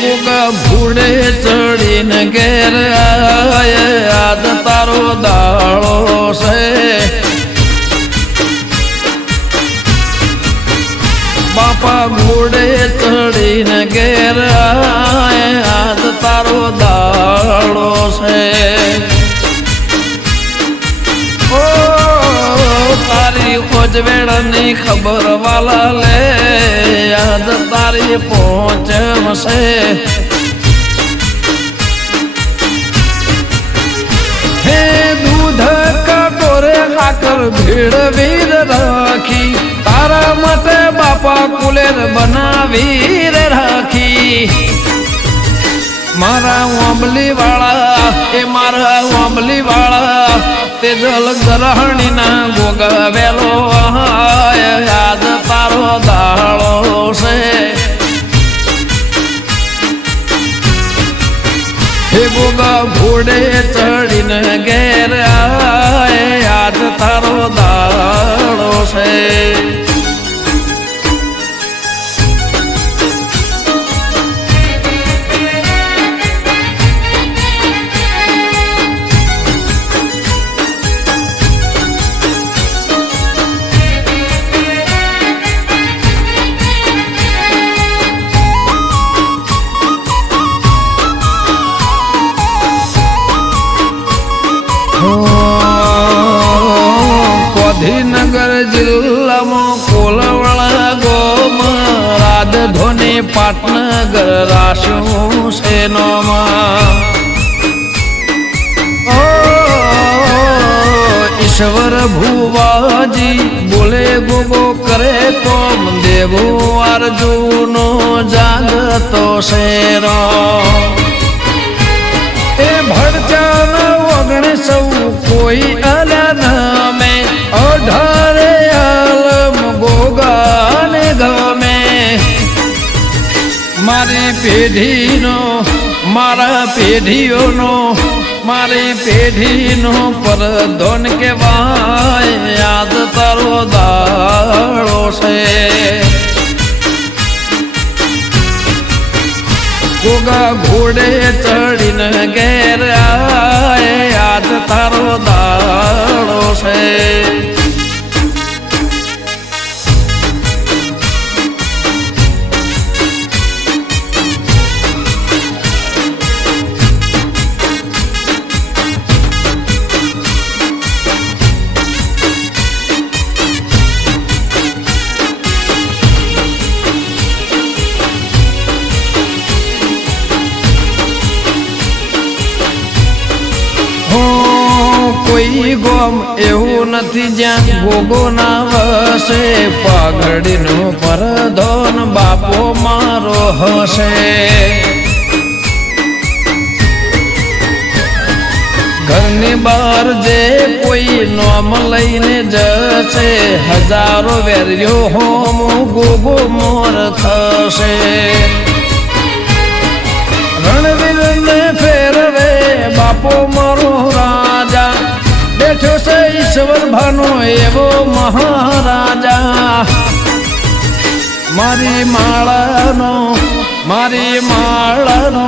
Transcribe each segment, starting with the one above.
ગોગા ભૂડે ચડીને ઘેર આજ તારો દાળો છે બાપા ઘોડે ચડીને ઘેર આજ તારો દાળો છે ઓ તારી ખોજવેળની ખબર વાલા લે યાદ તારી પહોંચમશે હે દૂધ કટોરે હાકર ભીડવીર રાખી તારા માટે બાપા કુલેર બનાવી રાખી મારા ઓંબલી વાળા એ મારા ઓંબલી વાળા તેજલ ગ્રહણી ના ગોગા વેલો યાદ તારો દાળો છે હે ગોગા ઘોડે ચડીને ઘેર યાદ તારો દાળો છે ગાંધીનગર જિલ્લામાં કોલવણા ગોમ રાજધોની પાટનગર રાશું સેનોમાં ઈશ્વર ભુવાજી બોલે ગોગો કરે કોમ દેવો અર્જુનો જાગતો શેરો એ ભડચાન વગણે સૌ કોઈ અલ્યા નમે 18 આલમ ગોગાને ગમે મારી પેઢીનો મારા પેઢીઓનો મારી પેઢીનો પરધોન કહેવાય યાદ તારો દાળો છે ગોગા ઘોડે ચડીને ઘેર યાદ તારો દાળો છે કોઈ ગોમ એવું નથી જ્યાં ગોગો ના વસે પાઘડીનો પરધોન બાપો મારો હશે ઘરની બહાર જે કોઈ નોમ લઈને જશે હજારો વેર્યો હોમ ગોગો મોર થશે રણવીરને ફેરવે બાપો મારો રાજા બેઠો છે ઈશ્વર ભાનો એવો મહારાજા મારી માળાનો મારી માળાનો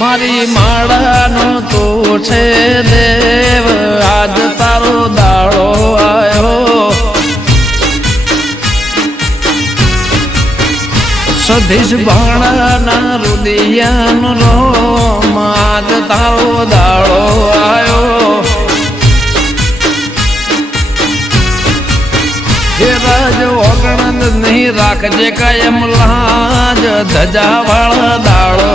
મારી માળાનો તો છે દેવ આજ તારો દાળો આવ્યો સધીશ ભાણાના રુદિયાનો રોમ આજ તારો દાળો આવ્યો હે રાજ ઓગણદ નહીં રાખજે કાયમ લાજ ધજા વાળા દાળો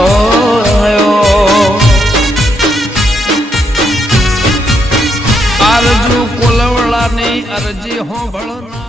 આરજુ કોલવડાની અરજી હોંભળના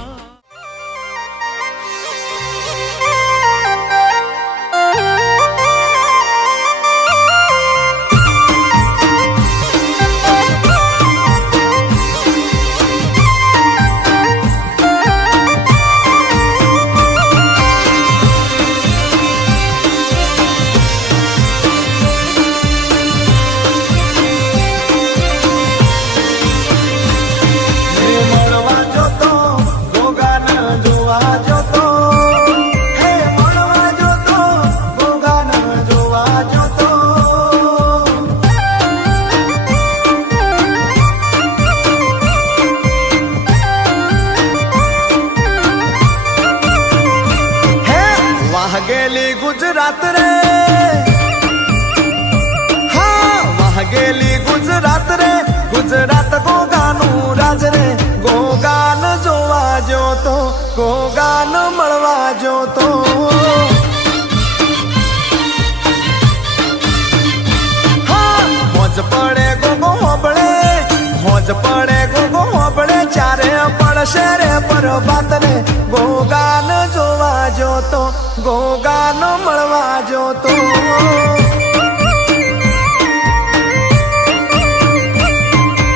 મળવા જતો गुजरात रे, हाँ वागेली गुजरात रे, गुजरात गोगानु राज रे, गोगान जोवा जो तो, गोगान मळवा जो तो। हाँ मोज पड़े गोगो होबड़े, मोज पड़े गोगो होबड़े, चारे पड़शे रे पर बात रे, गोगान जोवा जो तो, गोगान मळवा जो तो।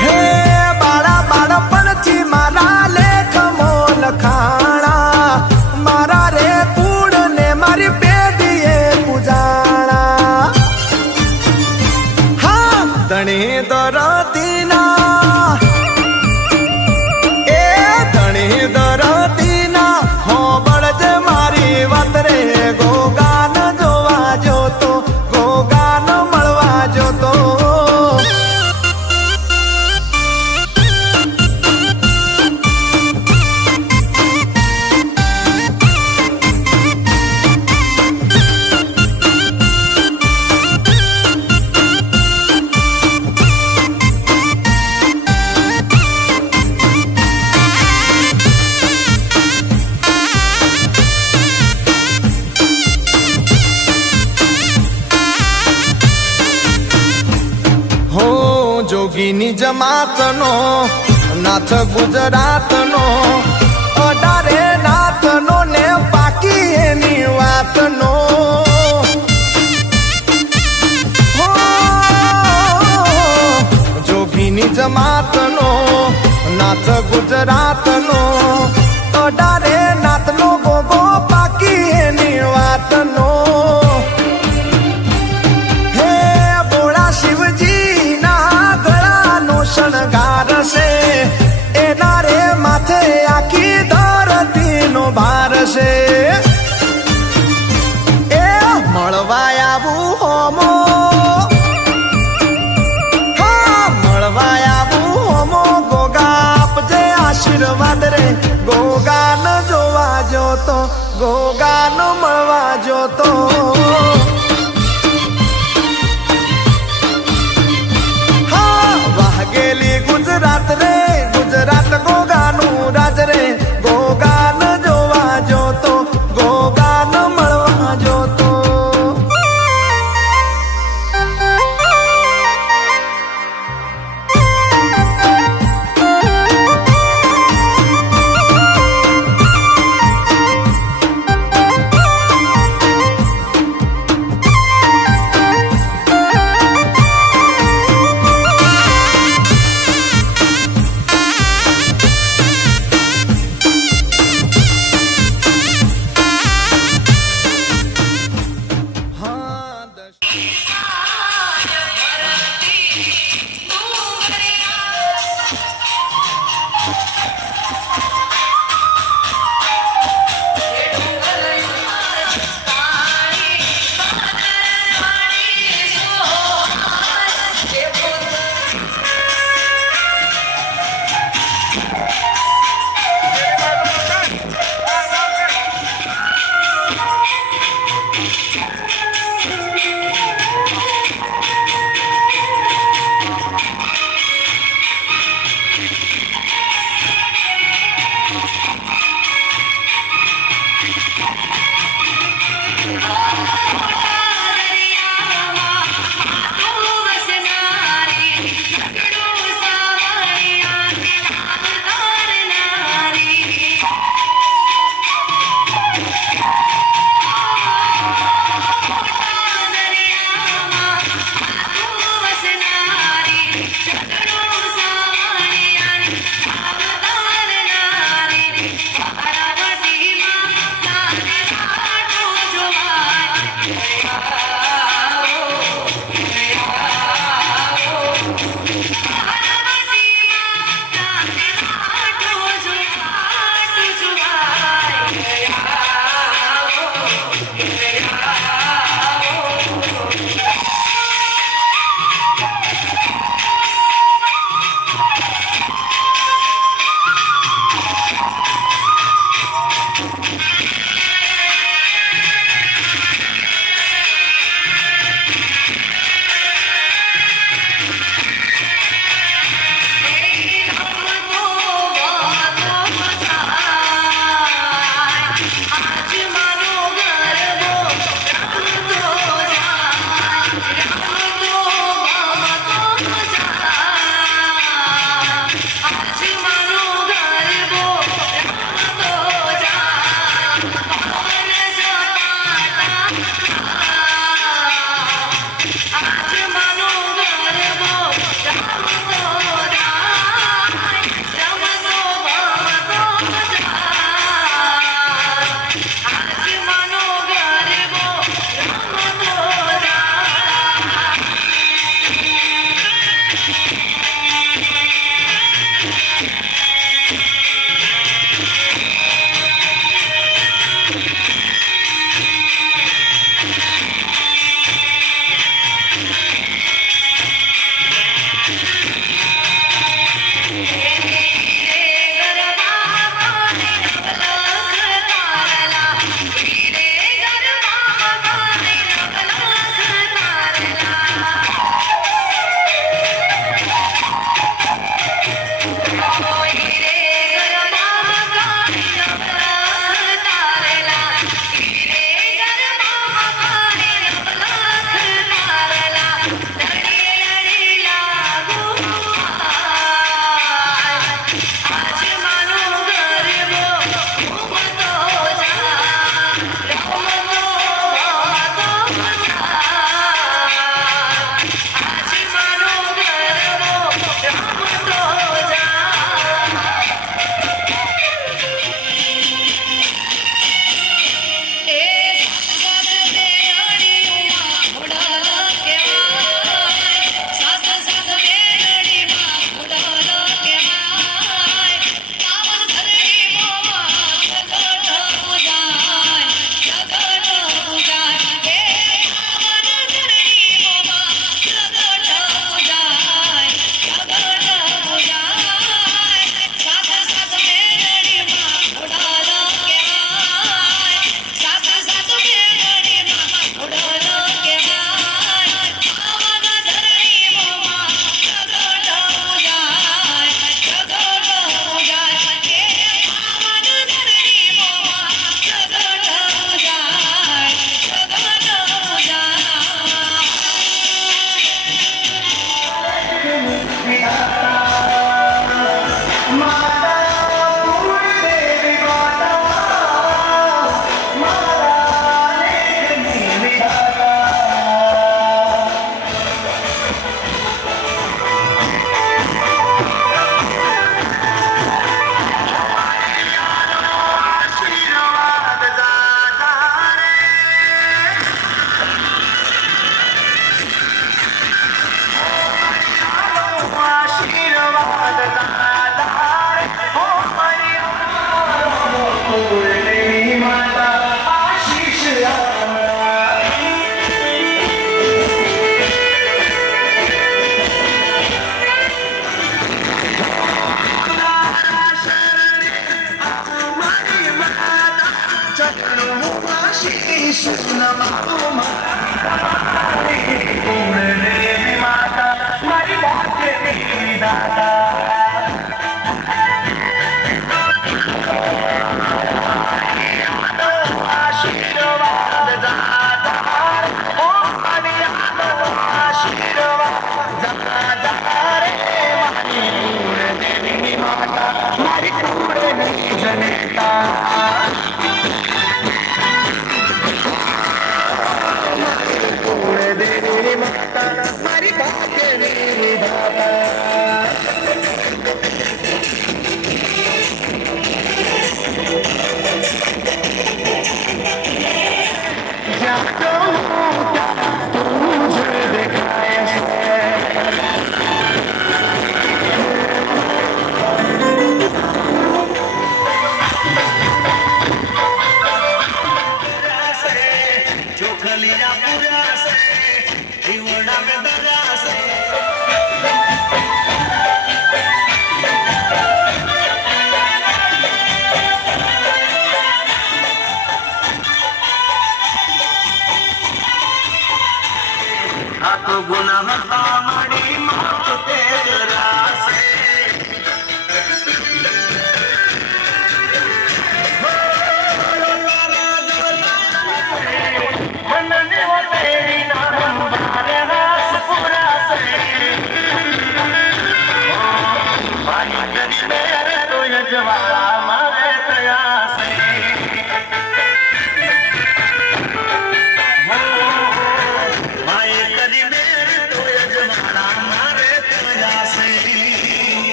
हे बाळा बाळपणची मारा लेख मोल खाणा, मारा रे कूड ने मारी पेढीए पुजाणा। हाँ धणी दरतीना, ए धणी दरतीना, हो बळजे मारी वात रे, गोगान जोवा जो तो, गोगान मळवा जो तो। જોગીની જમાતનો નાથ ગુજરાતનો, અડારે નાથનો ને પાકી એની વાતનો। હો જોગીની જમાતનો નાથ ગુજરાતનો, અડારે નાથનો ગોગો પાકી એની વાતનો। હે બોળા શિવજી શણગાર છે, એના રે માથે આખી ધરતીનો ભાર છે। એ મળવા આવું હોમો, હા મળવા આવું હોમો, ગોગા આપજે આશીર્વાદ રે, ગોગાન જોવા જો તો, ગોગાન મળવા જો તો। વાગેલી ગુજરાત રે, ગુજરાત ગોગાનું રાજ રે, ગોગાન જોવા જો તો, ગોગાન મળવા જો તો।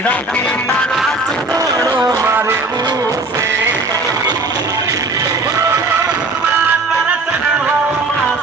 રાખી તારા ચરણો મારે મૂસે તારા ચરણોમાં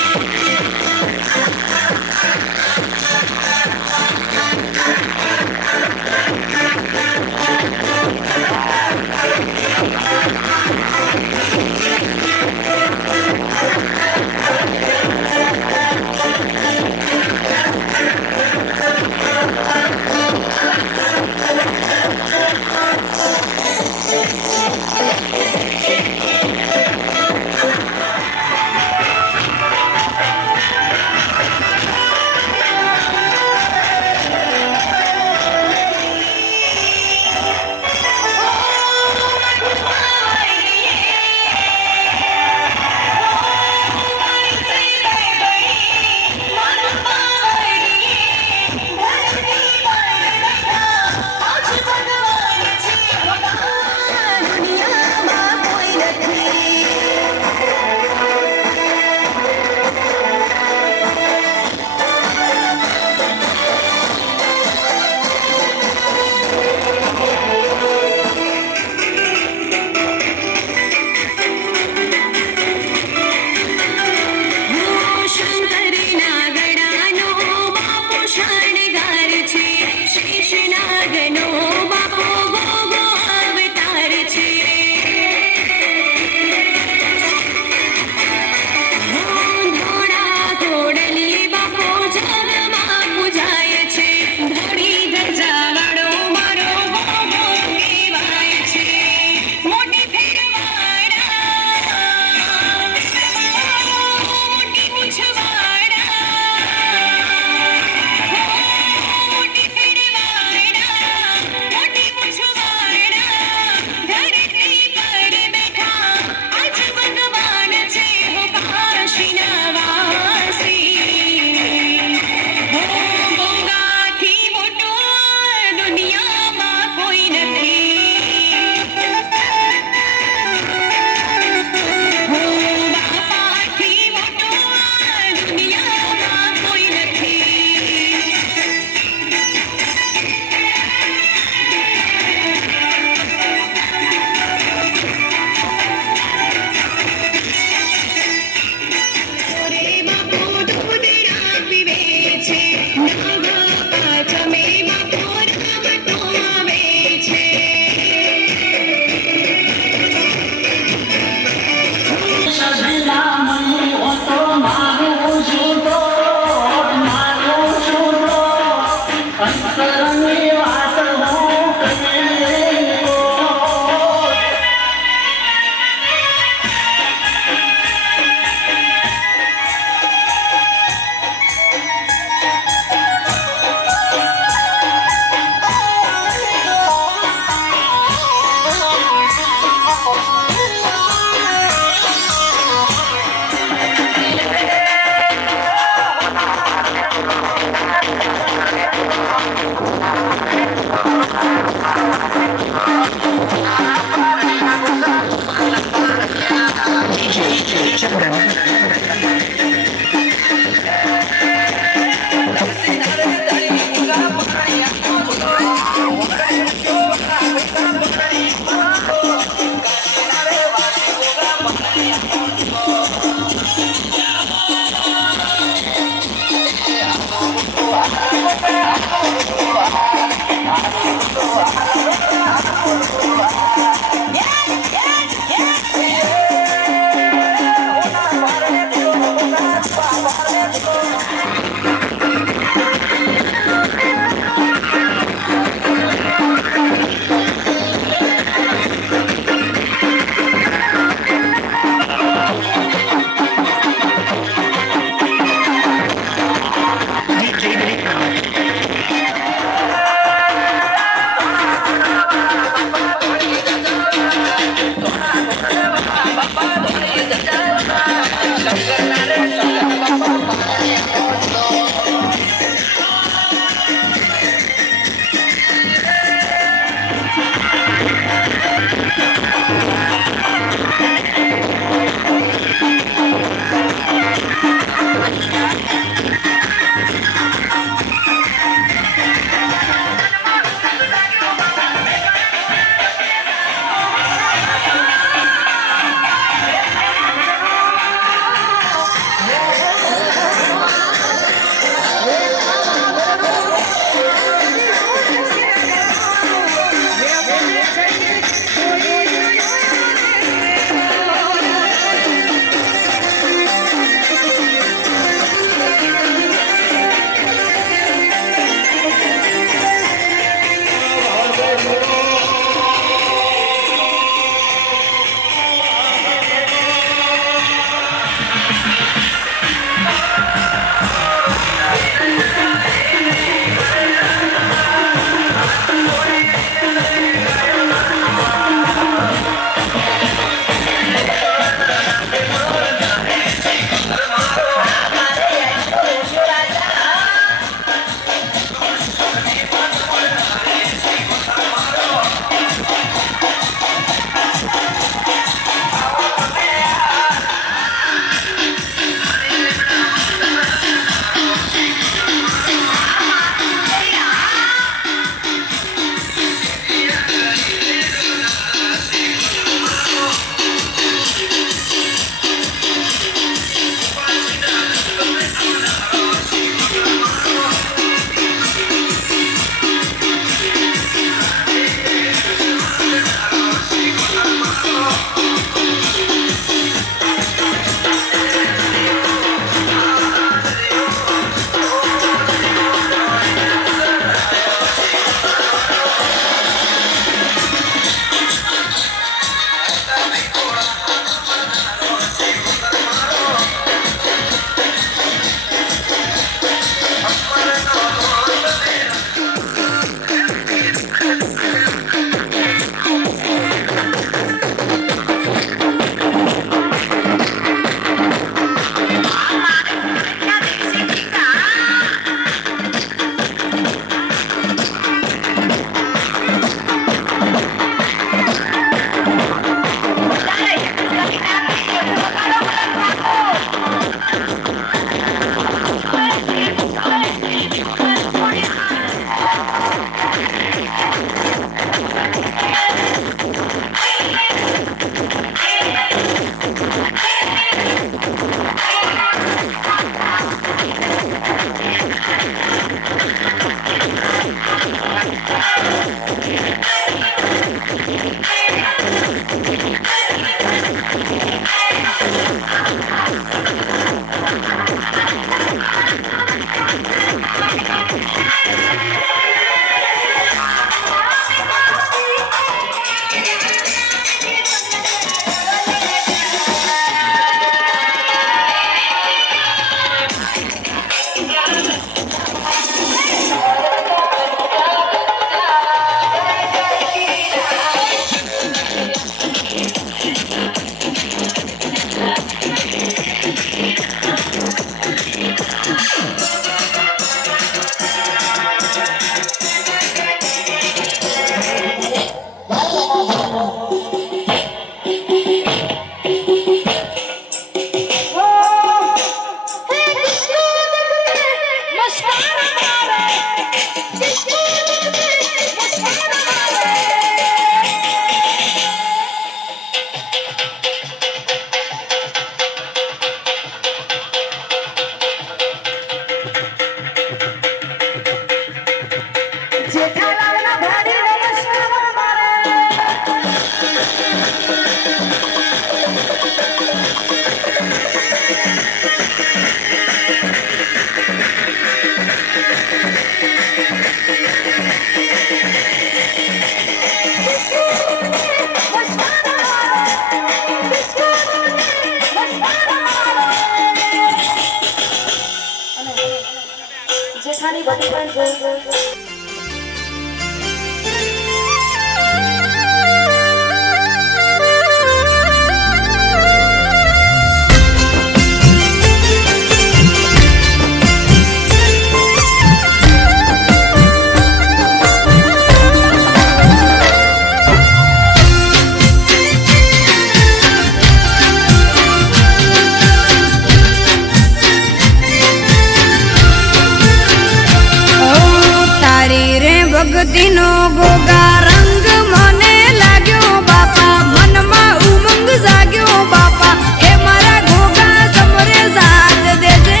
ભક્તિનો ગોગા રંગ મને લાગ્યો બાપા, મનમાં ઉમંગ જાગ્યો બાપા, એ મારા ગોગા સમરે સાથ દેજે,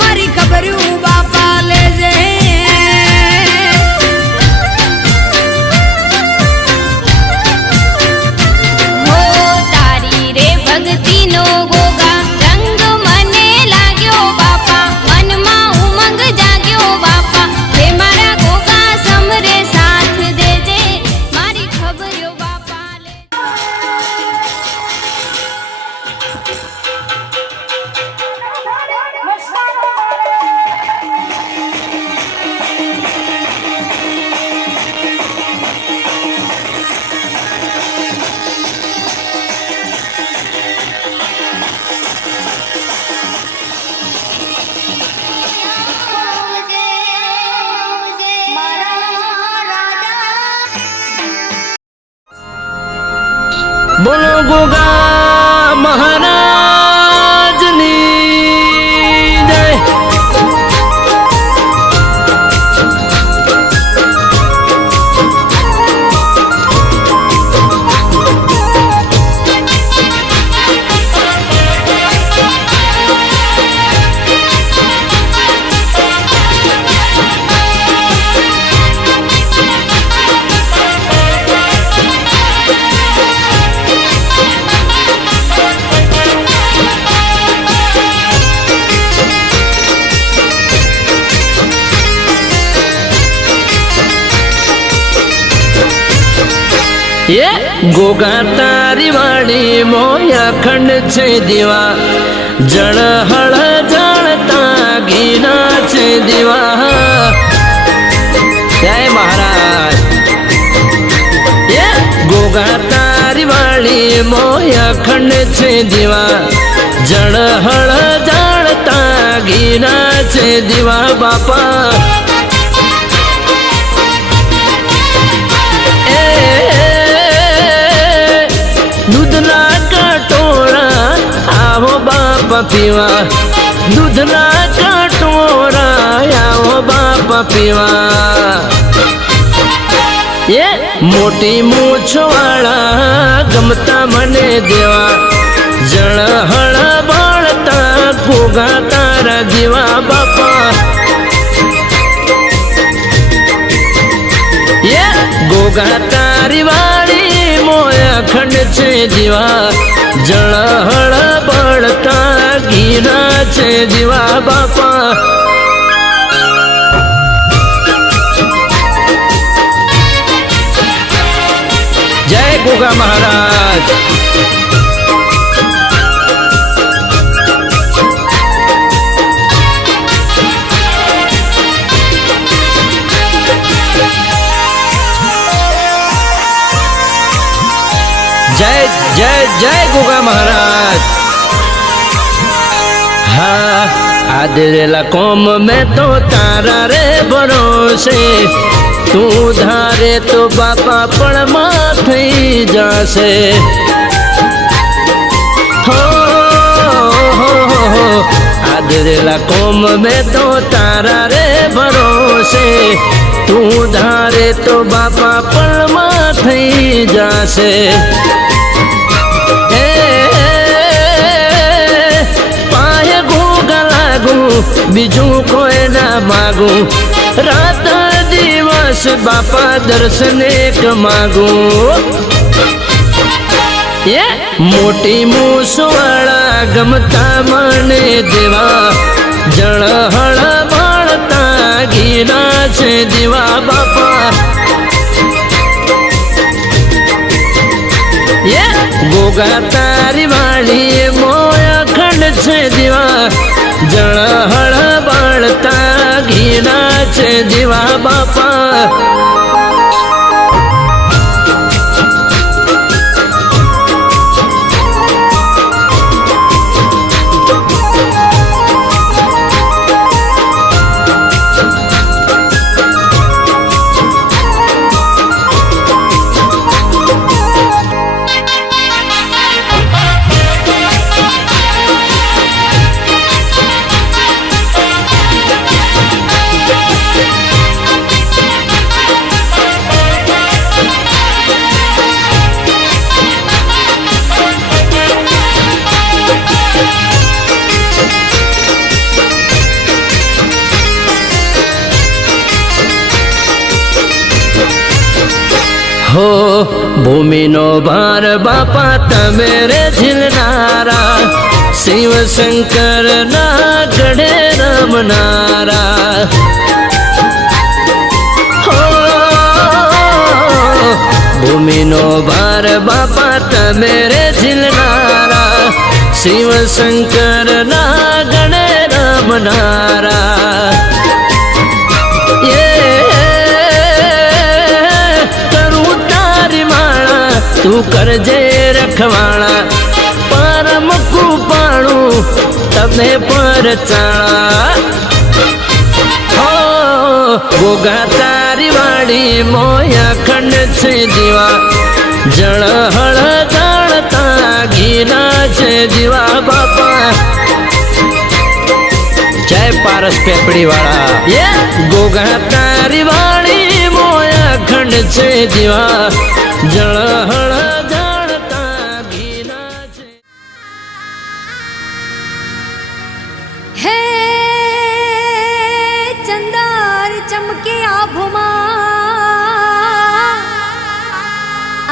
મારી ખબર્યું બાપા લેજે. હો તારી રે ભક્તિનો ગોગા રંગ મને લાગ્યો બાપા, મનમાં ઉમંગ જાગ્યો બાપા, હે મારા ગોગા સમરે સાથ દેજે, મારી ખબર્યો બાપા લે. બોલો ગોગા મહારાજની જય. ये गोगा तारी वाली मोया खंड छे दीवा, जड़ हड़ जड़ता घीना छे दीवा. जय महाराज. ये गोगा तारी वाली मोया खंड छे दीवा, जड़ हड़ जड़ता घीना छे दीवा बापा. दूधना कटोरा आओ बापा पीवा, दूधना कटोरा आओ बापा पीवा. ये मोटी मूछ वाला गमता मने देवा, जड़ हड़ बड़ता गोगा तारा जीवा बापा. ये गोगा तारी वाली मोया खंड छे जीवा, जड़ हड़ बड़ता घीना छे जीवा बापा. जय गोगा महाराज. जय जय जय गोगा महाराज. हाँ आदरेला कोम में तो तारा रे भरोसे, तू धारे तो बापा पण माथी जासे. हो आदरेला कोम में तो तारा रे भरोसे, तू धारे तो बापा पण माथी जासे. पाए गोगा लागू बीजू कोई ना मागू, रात दिवस बापा दर्शन एक मागू. ये मोटी मूसवाड़ा गमता मने देवा, जड़ हड़ बड़ता घीना छे दीवा बापा. ये गोगा तारी वाली मोया खंड છે દીવા જળહળ બાળતા ઘીના છે દીવા બાપા हो ભૂમિનો ભાર બાપા તમે રે ઝીલનારા શિવ શંકર ના ગઢે રમનારા હો ભૂમિનો ભાર બાપા તમે રે ઝીલનારા શિવ શંકર ના ગઢે રમનારા તું કરજે રખવાળા પરમ કૃપાણું તમે પર ચાળા ગોગા તારી વાડી મોયા ખંડ છે દીવા જળહળ જાણતા ઘીના છે દીવા બાપા જય પારસ પેપડી વાળા ગોગા તારી વાડી મોયા ખંડ છે દીવા જળહળ જાણતા ઘીના છે હે ચંદાર ચમકે આભમાં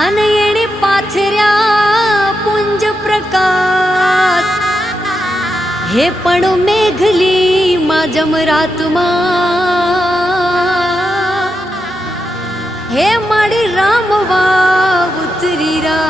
અને એણે પાથર્યા પુંજ પ્રકાશ હે પણ મેઘલી માં જમરાતમાં હે મારી રામવા ઉતરી રાસ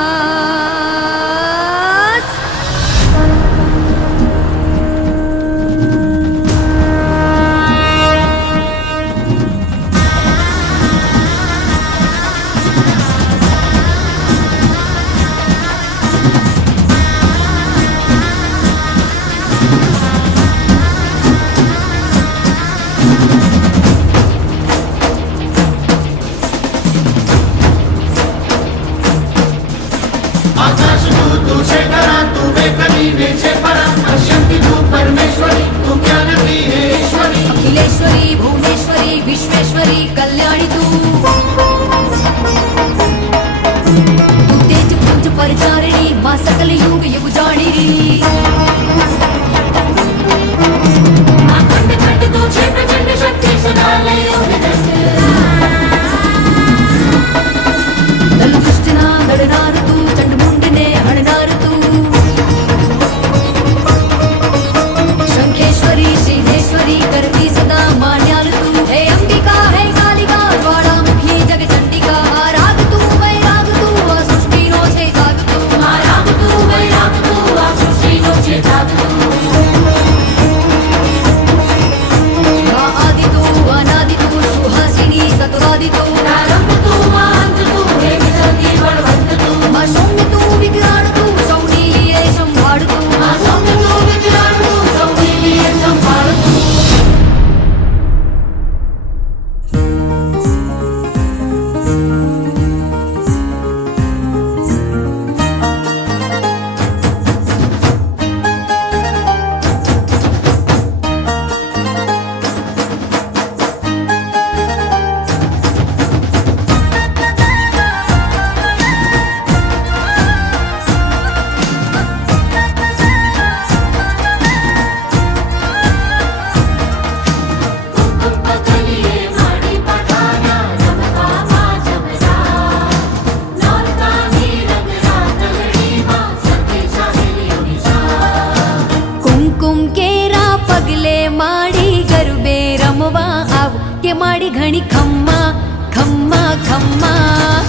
अखिलेश्वरी भुवनेश्वरी विश्वेश्वरी कल्याणी तू तेज पुंज परिचारिणी मां सकल युग युग जाणी अखंड खंड तू छे प्रचंड शक्ति सदा लयो दल दुष्टना दड़नार तू चंड मुंड ने हणनार तू शंखेश्वरी सिद्धेश्वरी करती सदा मान्याल तू हे अंबिका हे कालिका ज्वालामुखी जग चंडिका राग तू वैराग तू आ सृष्टि नो छे जाग तू राग तू वैराग तू आ सृष्टि नो छे जाग तू आदि तू अनादि तू सुहासिनी सतवादि तू प्रारंभ तू अंत तू हे विसर्गी बलवंत तू सौम्य तू विग्राण तू सौनी लिए संभाळ तू सौम्य तू विग्राण तू सौनी लिए संभाळ तू માડી ઘણી ખમ્મા ખમ્મા ખમ્મા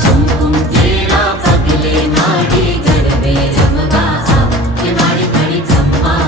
કુમકુમ કેરા પગલે માડી ગરબે રમવા આવ કે માડી ઘણી ખમ્મા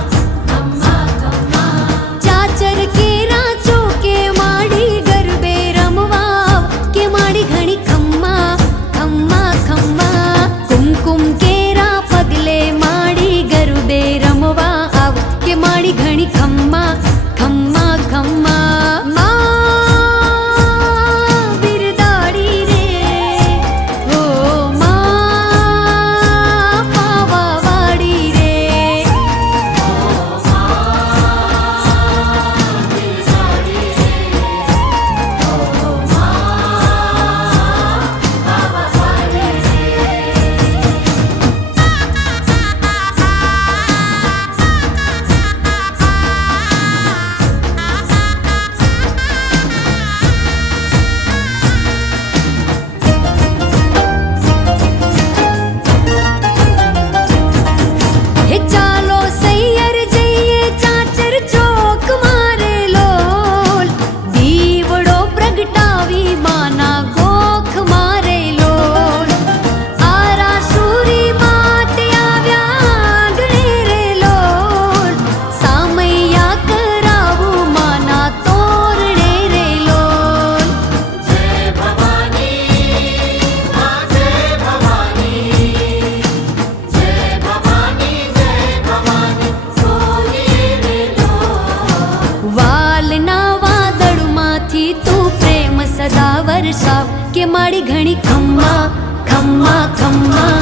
માડી ઘણી ખમ્મા ખમ્મા ખમ્મા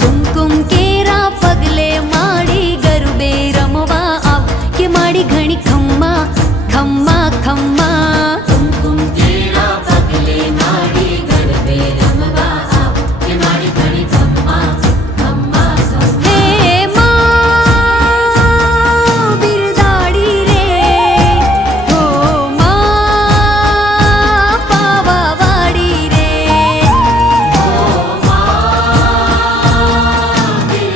કુમકુમ કેરા પગલે માડી ગરબે રમવા આવ કે માડી ઘણી ખમ્મા ખમ્મા ખમ્મા કુમકુમ કેરા પગલે માડી ગરબે રમવા આવ કે માડી ઘણી ખમ્મા ખમ્મા હે માં બિરદાડી રે હો માં પાવાવાડી રે હો માં બિરદાડી રે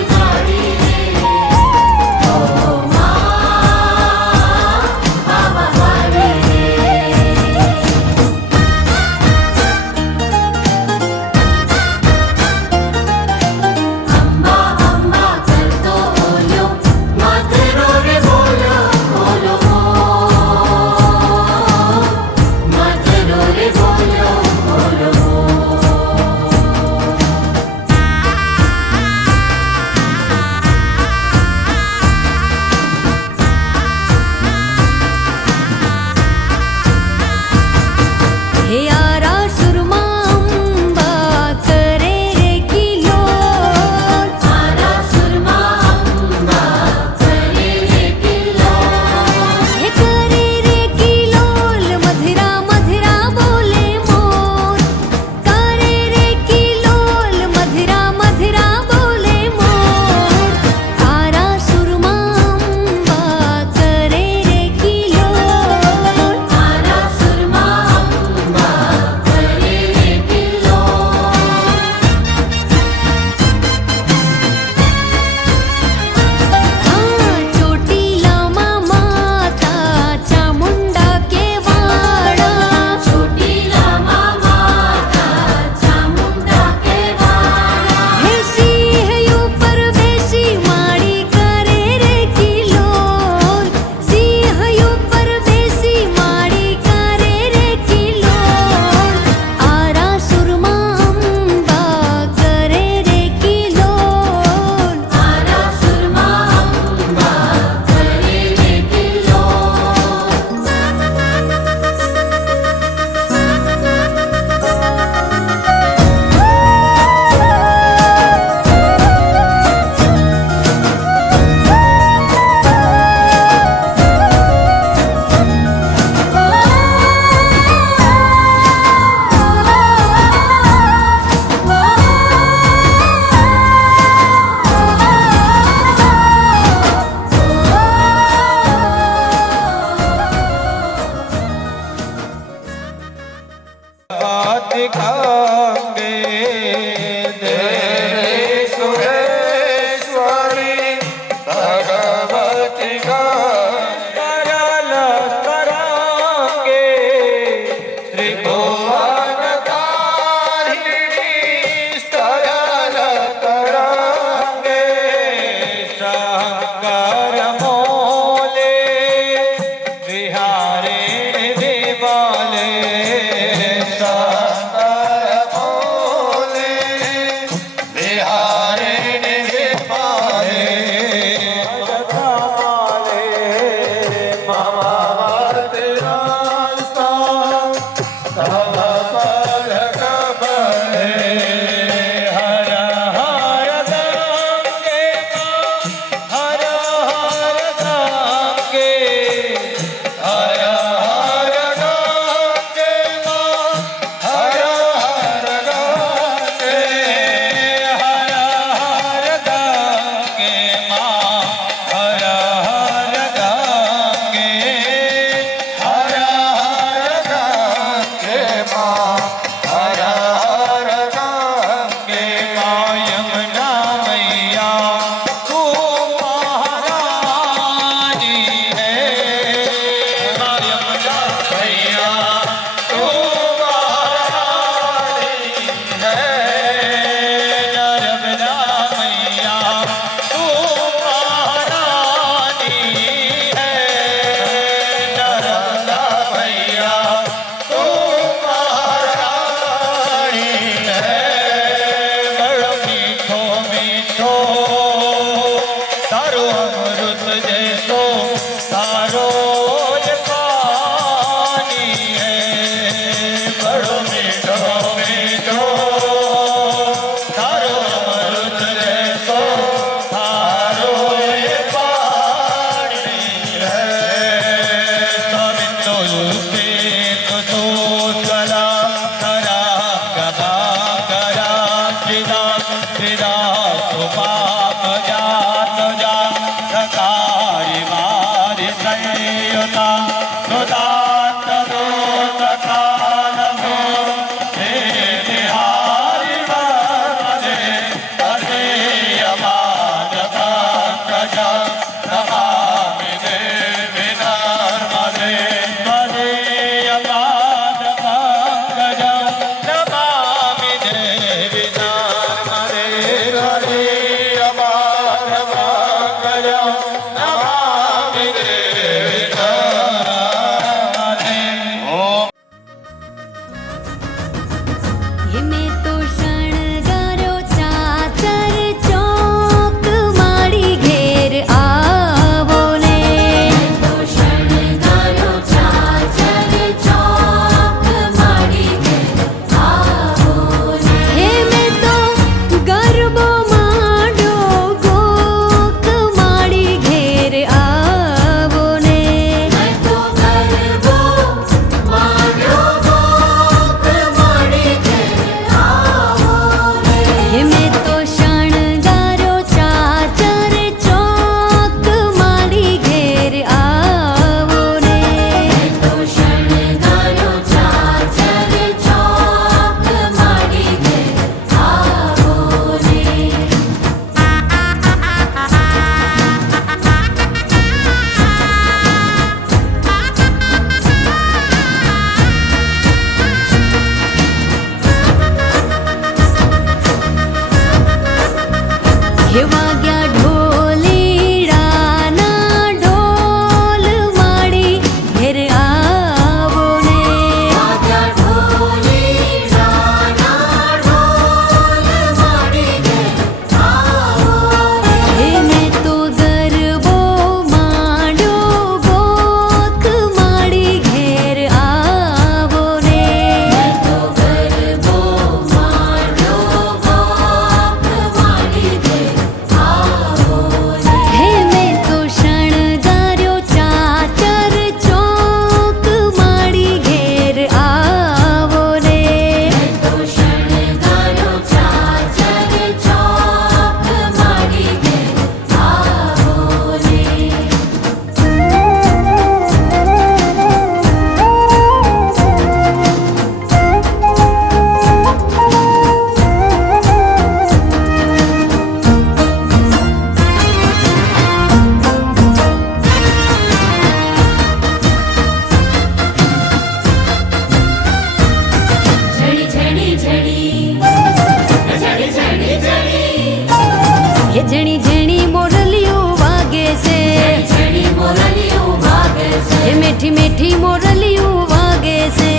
मीठी मीठी मोरलियों वागे से,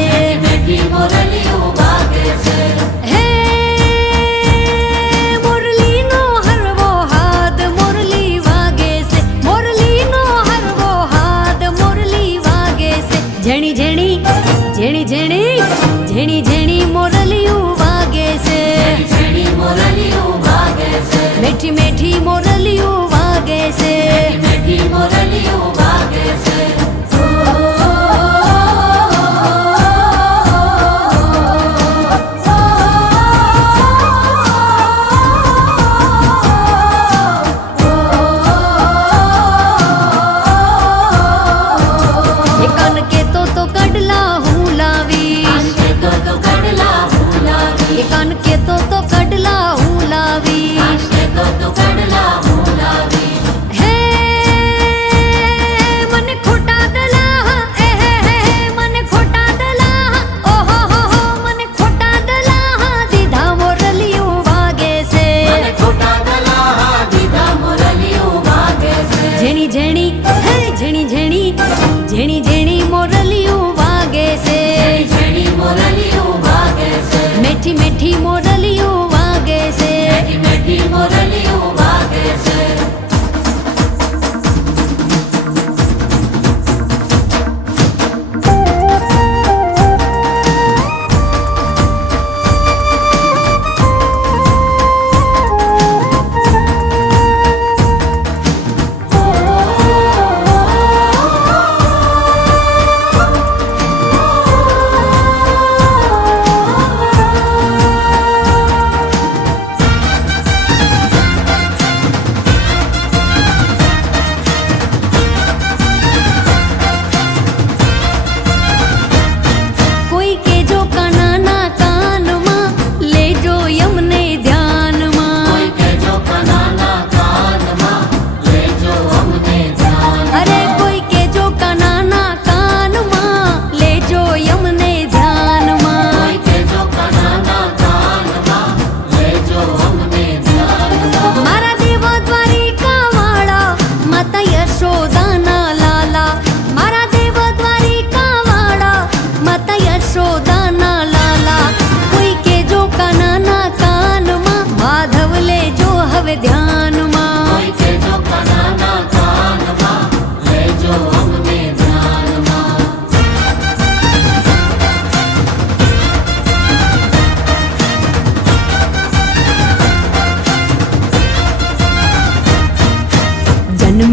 मीठी मोरलियों वागे से। हे मुरली नो हर वो हाथ मुरली वागे से, मुरली नो हर वो हाथ मुरली वागे से। झणी झणी झणी झणी झणी झणी मोरलियों वागे से, झणी मोरलियों वागे से। मीठी मीठी मोरलियों वागे से, मीठी मोरलियों वागे से।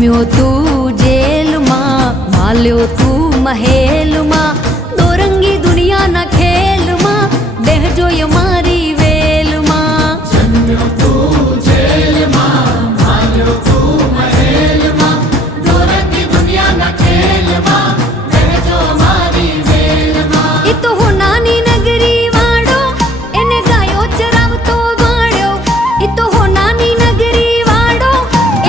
જન્મ્યો તું જેલમાં, માલ્યો તું મહેલમાં, દોરંગી દુનિયાના ખેલમાં, બેહજો મારી વેલમાં. જન્મ્યો તું જેલમાં, માલ્યો તું મહેલમાં, દોરંગી દુનિયાના ખેલમાં, બેહજો મારી વેલમાં. એ તો હું નાની નગરી વાળો, એને ગાયો ચરાવતો ભાળ્યો. એ તો હું નાની નગરી વાળો,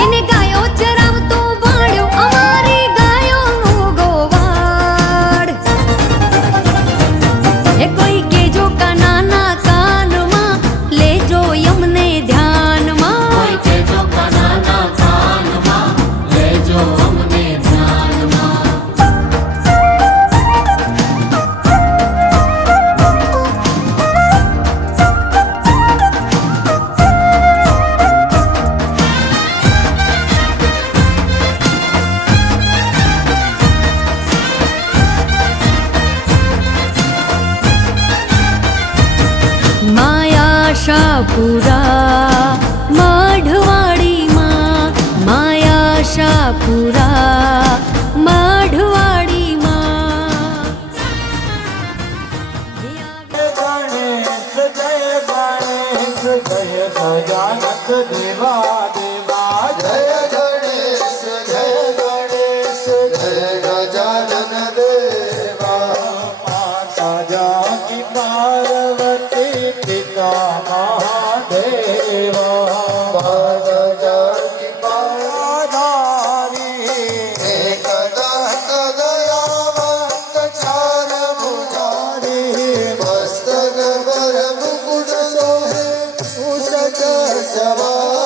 એને ગાયો ચરાવતો ભાળ્યો. અમારી ગાયોનો ગોવાળ. એ કોઈ કેજો કાનાના કાનમાં, લેજો યમને ધ્યાનમાં. કોઈ કેજો કાનાના કાનમાં, લેજો અમને ધ્યાનમાં. માયાશાપુરા માઢવાડીમાં, માયાશાપુરા માઢવાડીમાં. ગણેશ જય ગણેશ જય ગજાનંદ દેવા દેવા જય ગણેશ જય ગણેશ જય ગજાનન દેવા. માતા જાગી પાર્વતી પિતા મહાદેવા. માતા જાગી પાર્વતી એક દંત દયાવંત ચાર ભુજારી. મસ્તક પર મુકુટ સોહે, ઉષક સવાર